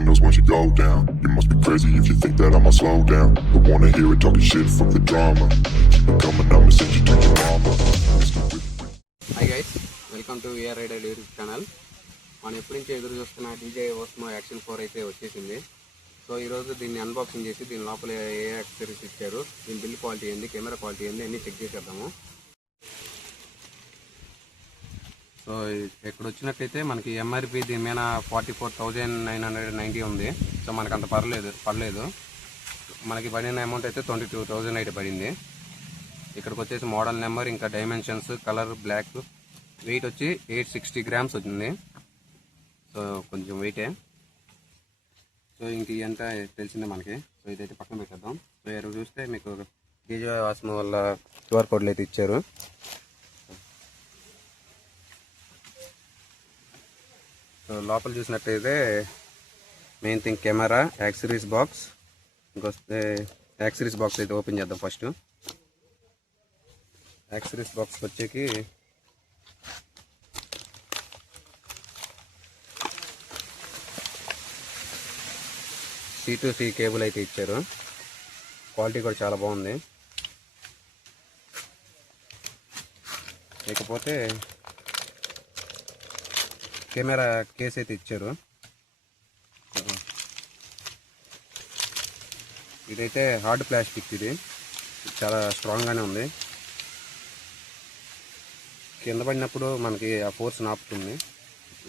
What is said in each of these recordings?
windows once you go down. You must be crazy if you think that I'ma slow down. Don't wanna hear it talking shit, fuck the drama. Keep it coming, I'ma send you to your mama. Hi guys, welcome to VR Rider YouTube channel. మనం ఎప్పటి నుంచి ఎదురు చూస్తున్న DJI Osmo action 4 అయితే వచ్చేసింది. So ఈరోజు దీన్ని unboxing చేసి దీని లోపల ఏ యాక్సెసరీస్ ఇచ్చారు, దీని బిల్ క్వాలిటీ ఏంది, కెమెరా క్వాలిటీ ఏంది అన్నీ చెక్ చేసేద్దాము. సో ఇక్కడ వచ్చినట్టయితే మనకి ఎంఆర్పి దీని మీద 44,990 ఉంది. సో మనకు అంత పడలేదు. మనకి పడిన అమౌంట్ అయితే 22,000 అయితే పడింది. ఇక్కడికి వచ్చేసి మోడల్ నెంబర్, ఇంకా డైమెన్షన్స్, కలర్ బ్లాక్, వెయిట్ వచ్చి 860 గ్రామ్స్ వచ్చింది. సో కొంచెం వెయిటే. సో ఇంక ఇదంతా తెలిసిందే మనకి. సో ఇదైతే పక్కన పెట్టేద్దాం. సో ఇక్కడ చూస్తే మీకు డీజే ఓస్మో వల్ల QR కోడ్లు అయితే ఇచ్చారు. సో లోపల చూసినట్టయితే main thing camera, accessories box. ఇంకొస్తే యాక్సెసరీస్ బాక్స్ అయితే ఓపెన్ చేద్దాం. ఫస్ట్ యాక్సెసరీస్ బాక్స్కి వచ్చేకి C2C కేబుల్ అయితే ఇచ్చారు. క్వాలిటీ కూడా చాలా బాగుంది. లేకపోతే కెమెరా కేస్ అయితే ఇచ్చారు. ఇదైతే హార్డ్ ప్లాస్టిక్, ఇది చాలా స్ట్రాంగ్గానే ఉంది. కింద పడినప్పుడు మనకి ఆ ఫోర్స్ నాపుతుంది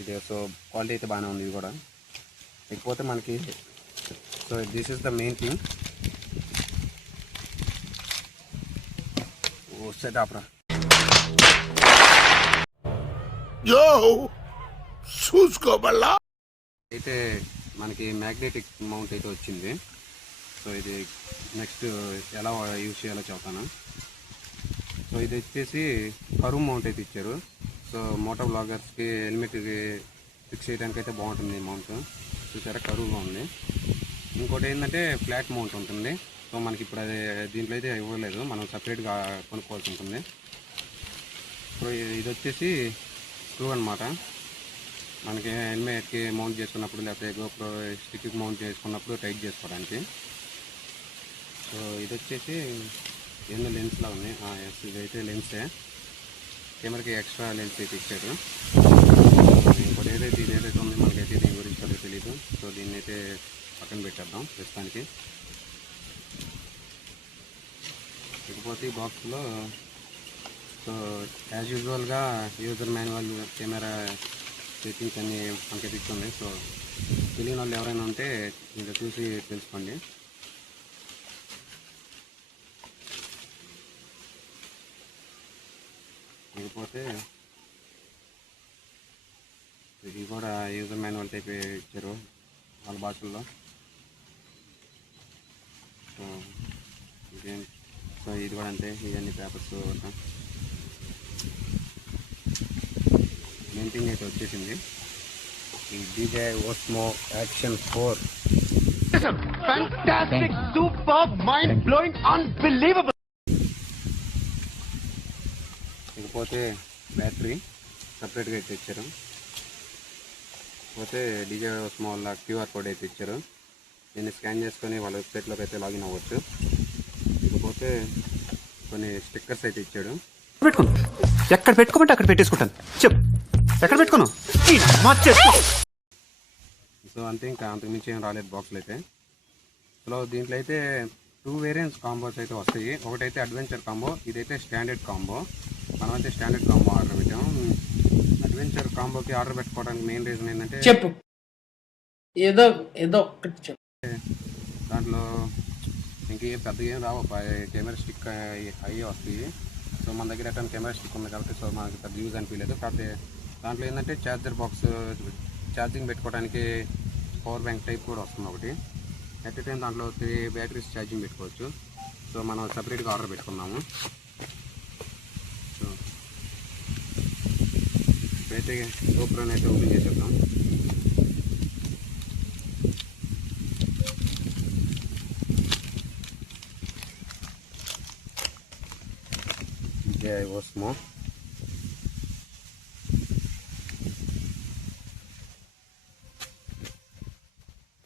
ఇది. సో క్వాలిటీ అయితే బాగానే ఉంది ఇది కూడా. లేకపోతే మనకి so this is the main thing. ఓ సెట్ ఆపరా చూసుకోబల్లా అయితే మనకి మ్యాగ్నెటిక్ మౌంట్ అయితే వచ్చింది. సో ఇది నెక్స్ట్ ఎలా యూజ్ చేయాలో చెప్తాను. సో ఇది వచ్చేసి కరువు మౌంట్ అయితే ఇచ్చారు. సో మోటో బ్లాగర్స్కి హెల్మెట్కి ఫిక్స్ చేయడానికి అయితే బాగుంటుంది ఈ మౌంట్. చూసారా, కరువుగా ఉంది. ఇంకోటి ఏంటంటే ఫ్లాట్ మౌంట్ ఉంటుంది. సో మనకి ఇప్పుడు అది దీంట్లో అయితే ఇవ్వలేదు, మనం సపరేట్గా కొనుక్కోవాల్సి ఉంటుంది. సో ఇది వచ్చేసి స్క్రూ అనమాట. మనకి హెల్మెట్కి మౌంట్ చేసుకున్నప్పుడు, లేకపోతే గోప్రో స్టిక్కి మౌంట్ చేసుకున్నప్పుడు టైట్ చేసుకోవడానికి. సో ఇది వచ్చేసి ఎన్నో లెన్స్లా ఉంది. ఎస్, ఇదైతే లెన్సే. కెమెరాకి ఎక్స్ట్రా లెన్స్ అయితే ఇచ్చారు. ఇంకోటి ఏదైతే ఇది ఏదైతే ఉంది మనకైతే దీని గురించి అది తెలీదు. సో దీన్ని అయితే పక్కన పెట్టేద్దాం ప్రస్తుతానికి. ఇకపోతే ఈ బాక్స్లో సో యాజ్ యూజువల్గా యూజర్ మాన్యువల్, కెమెరా సెట్టింగ్స్ అన్నీ మనకైతే ఇస్తుంది. సో తెలియని వాళ్ళు ఎవరైనా ఉంటే ఇంకా చూసి తెలుసుకోండి. ఇకపోతే ఇది కూడా యూజర్ మాన్యువల్ టైప్ ఇచ్చారు వాళ్ళ భాషల్లో. సో ఇది కూడా అంతే, ఇవన్నీ పేపర్స్. మెయిన్ థింగ్ అయితే వచ్చేసింది ఈ DJI Osmo action 4. Fantastic, superb, mind-blowing, unbelievable. ఇకపోతే బ్యాటరీ సపరేట్గా అయితే ఇచ్చారు. పోతే డీజే ఓస్మో వల్ల QR కోడ్ అయితే ఇచ్చారు. దీన్ని స్కాన్ చేసుకొని వాళ్ళ వెబ్సైట్లోకి అయితే లాగిన్ అవ్వచ్చు. ఇకపోతే కొన్ని స్టిక్కర్స్ అయితే ఇచ్చాడు. ఎక్కడ పెట్టుకోమంటే అక్కడ పెట్టేసుకుంటాను. చెప్పు, ఎక్కడ పెట్టుకోను. సో అంతే, ఇంకా అంతకుమించి ఏం రాలేదు బాక్స్లో అయితే. సో దీంట్లో అయితే 2 వేరియంట్స్ కాంబోస్ అయితే వస్తాయి. ఒకటైతే అడ్వెంచర్ కాంబో, ఇదైతే స్టాండర్డ్ కాంబో. మనమైతే స్టాండర్డ్ కాంబో ఆర్డర్ పెట్టాము. అడ్వెంచర్ కాంబోకి ఆర్డర్ పెట్టుకోవడానికి మెయిన్ రీజన్ ఏంటంటే చెప్పు, ఏదో ఒకటి చెప్పు. దాంట్లో ఇంకేం పెద్దగా ఏం రావు, కెమెరా స్టిక్ అయ్యే వస్తాయి. సో మన దగ్గర ఎట్లా కెమెరా స్టిక్ ఉంది కాబట్టి సో మనకి పెద్ద యూజ్ అనిపించలేదు. కాకపోతే దాంట్లో ఏంటంటే ఛార్జర్ బాక్స్, ఛార్జింగ్ పెట్టుకోవడానికి పవర్ బ్యాంక్ టైప్ కూడా వస్తుంది ఒకటి. ఎట్ ఏ టైం దాంట్లో 3 బ్యాటరీస్ ఛార్జింగ్ పెట్టుకోవచ్చు. సో మనం సపరేట్గా ఆర్డర్ పెట్టుకున్నాము. సో ఇప్పుడైతే గోప్రోని అయితే ఓపెన్ చేసేద్దాం. డీజే ఓస్మో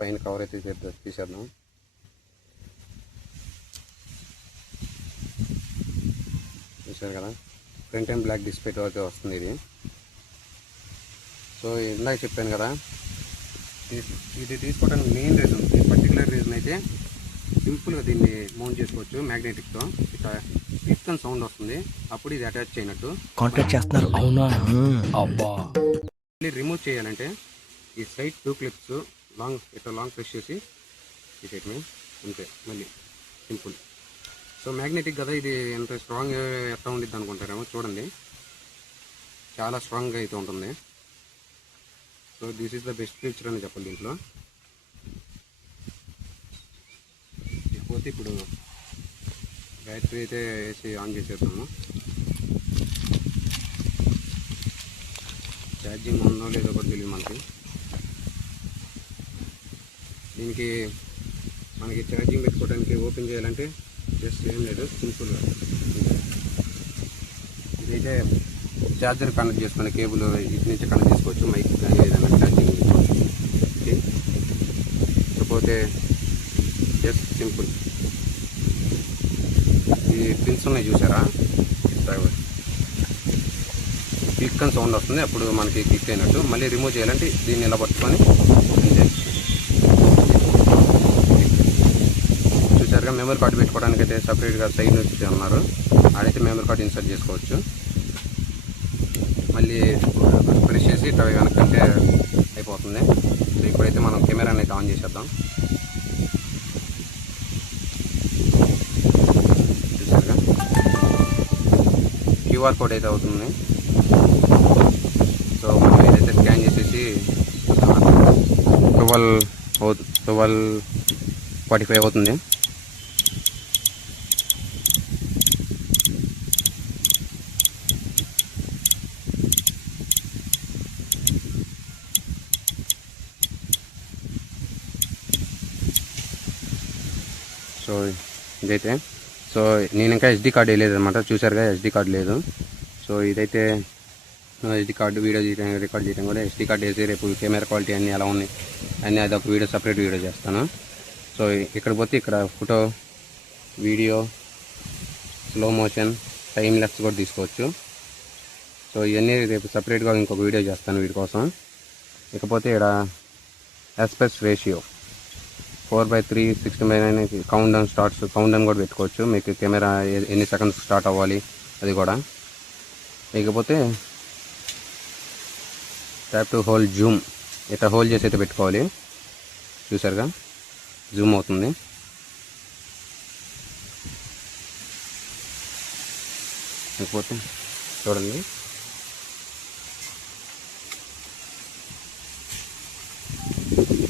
పైన కవర్ అయితే తీసేద్దాం. చూసారు కదా, ఫ్రంట్ అండ్ బ్లాక్ డిస్ప్లే అయితే వస్తుంది ఇది. సో ఇందాక చెప్పాను కదా, ఇది తీసుకోవడానికి మెయిన్ రీజన్, ఈ పర్టికులర్ రీజన్ అయితే సింపుల్గా దీన్ని మౌంట్ చేసుకోవచ్చు మ్యాగ్నెటిక్తో. ఇట్లా క్లిక్ అని సౌండ్ వస్తుంది, అప్పుడు ఇది అటాచ్ అయినట్టు. కాంటాక్ట్ చేస్తున్నారు. అవునా? అబ్బా. మళ్ళీ రిమూవ్ చేయాలంటే ఈ సైడ్ 2 క్లిప్స్ లాంగ్ ప్రెస్ చేసి తీసేయటమే, అంతే. మళ్ళీ సింపుల్. సో మ్యాగ్నెటిక్ కదా, ఇది ఎంత స్ట్రాంగ్ ఎట్లా ఉండిద్ది అనుకుంటారేమో. చూడండి, చాలా స్ట్రాంగ్గా అయితే ఉంటుంది. So this is the best feature అని చెప్పాలి దీంట్లో. ఇకపోతే ఇప్పుడు బ్యాటరీ అయితే వేసి ఆన్ చేసేద్దాము. ఛార్జింగ్ ఉందో లేదో కూడా తెలియదు మనకి. దీనికి మనకి ఛార్జింగ్ పెట్టుకోవడానికి ఓపెన్ చేయాలంటే జస్ట్ ఏం లేదు, సింపుల్గా ఇదైతే ఛార్జర్ కనెక్ట్ చేసుకునే కేబుల్ ఇటు నుంచి కనెక్ట్ చేసుకోవచ్చు, మైక్ కానీ ఏదైనా ఛార్జింగ్ చేసుకోవచ్చు. ఇకపోతే జస్ట్ సింపుల్. ఈ పిన్స్ ఉన్నాయి చూసారా, క్లిక్ అని సౌండ్ వస్తుంది, అప్పుడు మనకి క్లిక్ అయినట్టు. మళ్ళీ రిమూవ్ చేయాలంటే దీన్ని ఇలా పట్టుకొని అంతే. చూసారుగా, మెమరీ కార్డు పెట్టుకోవడానికి అయితే సపరేట్గా సైడ్ నుంచి ఉన్నారు, ఆడైతే మెమరీ కార్డు ఇన్సర్ట్ చేసుకోవచ్చు. మళ్ళీ ప్రెస్ చేసి ఇట్లా వెనకంటే అయిపోతుంది. సో ఇప్పుడైతే మనం కెమెరాని అయితే ఆన్ చేసేద్దాం. చూసారుగా, క్యూఆర్ కోడ్ అయితే అవుతుంది. సో మనం ఏదైతే స్కాన్ చేసేసి 12:45 అవుతుంది. సో ఇదైతే, సో నేను ఇంకా ఎస్డి కార్డు వేయలేదు అనమాట. చూసారుగా, ఎస్డి కార్డు లేదు. సో ఇదైతే ఎస్డి కార్డు వీడియో రికార్డ్ చేయడం కూడా ఎస్డి కార్డు వేసి రేపు కెమెరా క్వాలిటీ అన్నీ ఎలా ఉన్నాయి అన్నీ అదొక వీడియో, సపరేట్ వీడియో చేస్తాను. సో ఇక్కడ పోతే ఇక్కడ photo, video, slow motion, time left కూడా తీసుకోవచ్చు. సో ఇవన్నీ రేపు సపరేట్గా ఇంకొక వీడియో చేస్తాను వీడి కోసం. ఇకపోతే ఇక్కడ aspect ratio 4:3 60:9 count down starts, count down కూడా పెట్టుకోవచ్చు. మీకు కెమెరా ఎన్ని సెకండ్స్ స్టార్ట్ అవ్వాలి అది కూడా. ఇకపోతే ట్యాప్ టు హోల్డ్ జూమ్, ఇట్లా హోల్డ్ చేసి అయితే పెట్టుకోవాలి. చూసారుగా, జూమ్ అవుతుంది. ఇకపోతే చూడండి,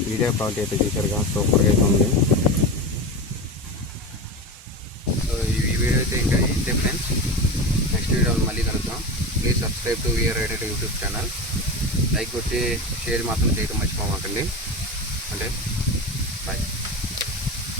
వీడియో క్వాలిటీ అయితే చూసారుగా, సూపర్గా అయితే ఉంది. సో ఈ వీడియో అయితే ఇంకా ఇంతే ఫ్రెండ్స్. నెక్స్ట్ వీడియోలో మళ్ళీ కలుద్దాం. Please subscribe to VR rider YouTube channel. Like కొట్టి షేర్ మాత్రం చేయడం మర్చిపోమాకండి. అంటే బాయ్.